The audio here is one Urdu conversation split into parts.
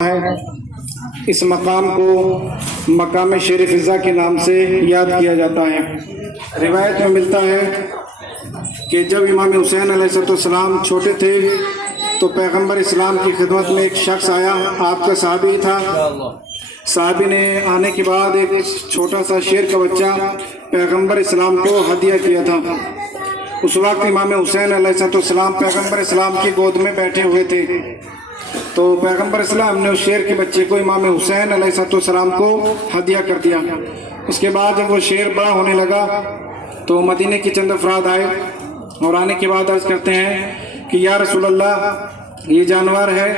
ہے اس مقام کو مقام شیر فضا کے نام سے یاد کیا جاتا ہے۔ روایت میں ملتا ہے کہ جب امام حسین علیہ السلام چھوٹے تھے تو پیغمبر اسلام کی خدمت میں ایک شخص آیا، آپ کا صحابی تھا۔ صحابی نے آنے کے بعد ایک چھوٹا سا شیر کا بچہ پیغمبر اسلام کو ہدیہ کیا تھا۔ اس وقت امام حسین علیہ السلام پیغمبر اسلام کی گود میں بیٹھے ہوئے تھے، تو پیغمبر اسلام نے اس شیر کے بچے کو امام حسین علیہ السلام کو ہدیہ کر دیا۔ اس کے بعد جب وہ شیر بڑا ہونے لگا تو مدینے کی چند افراد آئے اور آنے کے بعد عرض کرتے ہیں کہ یا رسول اللہ، یہ جانور ہے،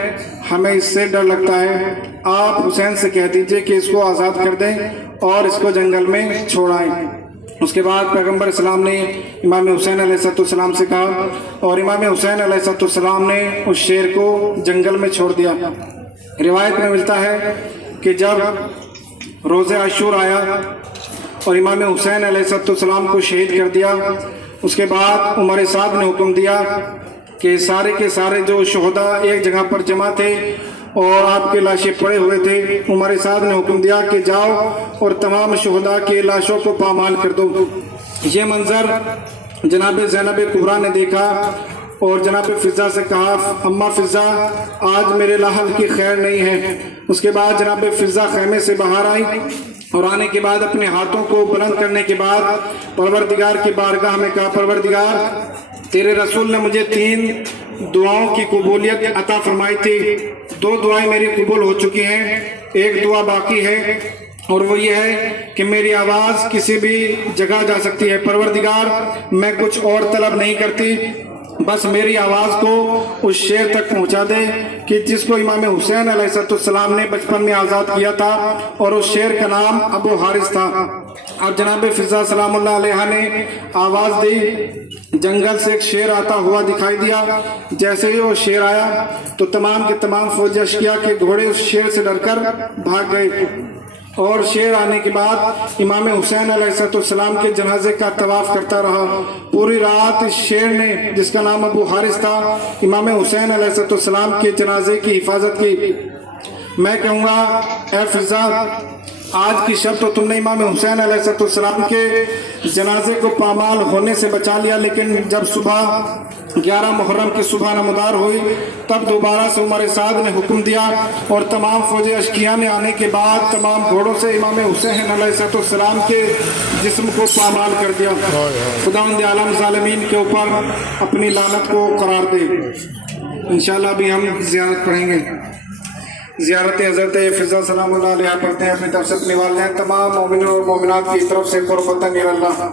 ہمیں اس سے ڈر لگتا ہے، آپ حسین سے کہہ دیجئے کہ اس کو آزاد کر دیں اور اس کو جنگل میں چھوڑائیں۔ اس کے بعد پیغمبر اسلام نے امام حسین علیہ السلام سے کہا اور امام حسین علیہ السلام نے اس شیر کو جنگل میں چھوڑ دیا۔ روایت میں ملتا ہے کہ جب روز عاشور آیا اور امام حسین علیہ السلام کو شہید کر دیا، اس کے بعد عمر سعد نے حکم دیا کہ سارے کے سارے جو شہداء ایک جگہ پر جمع تھے اور آپ کے لاشیں پڑے ہوئے تھے، عمر سعد نے حکم دیا کہ جاؤ اور تمام شہداء کے لاشوں کو پامال کر دو۔ یہ منظر جناب زینب کبریٰ نے دیکھا اور جناب فضا سے کہا، اماں فضا، آج میرے لاحق کی خیر نہیں ہے۔ اس کے بعد جناب فضا خیمے سے باہر آئی اور آنے کے بعد اپنے ہاتھوں کو بلند کرنے کے بعد پروردگار کی بارگاہ میں کہا، پروردگار، تیرے رسول نے مجھے 3 دعاؤں کی قبولیت عطا فرمائی تھی، 2 دعائیں میری قبول ہو چکی ہیں، ایک دعا باقی ہے اور وہ یہ ہے کہ میری آواز کسی بھی جگہ جا سکتی ہے۔ پروردگار، میں کچھ اور طلب نہیں کرتی، بس میری آواز کو اس شیر تک پہنچا دے کہ جس کو امام حسین علیہ السلام نے بچپن میں آزاد کیا تھا، اور اس شیر کا نام ابو حارث تھا۔ اب جناب فضا سلام اللہ علیہ نے آواز دی، جنگل سے ایک شیر آتا ہوا دکھائی دیا۔ جیسے ہی وہ شیر آیا تو تمام کے تمام فوج اشکیا کے گھوڑے اس شیر سے ڈر کر بھاگ گئے، اور شیر آنے کے بعد امام حسین علیہ السلام کے جنازے کا طواف کرتا رہا۔ پوری رات اس شیر نے، جس کا نام ابو حارث تھا، امام حسین علیہ السلام کے جنازے کی حفاظت کی۔ میں کہوں گا، اے فضا، آج کی شب تو تم نے امام حسین علیہ السلام کے جنازے کو پامال ہونے سے بچا لیا، لیکن جب صبح 11 محرم کی صبح نمودار ہوئی تب دوبارہ سے عمر سعد نے حکم دیا اور تمام فوج اشکیا نے آنے کے بعد تمام گھوڑوں سے امام حسین علیہ السلام کے جسم کو پامال کر دیا۔ خداوند عالم ظالمین کے اوپر اپنی لعنت کو قرار دے۔ انشاءاللہ ابھی ہم زیارت پڑھیں گے، زیارت حضرت فضا سلام اللہ علیہ پڑھتے ہیں، اپنی طرف سے اپنے والدین تمام مومنوں اور مومنات کی طرف سے قربتاً اللہ۔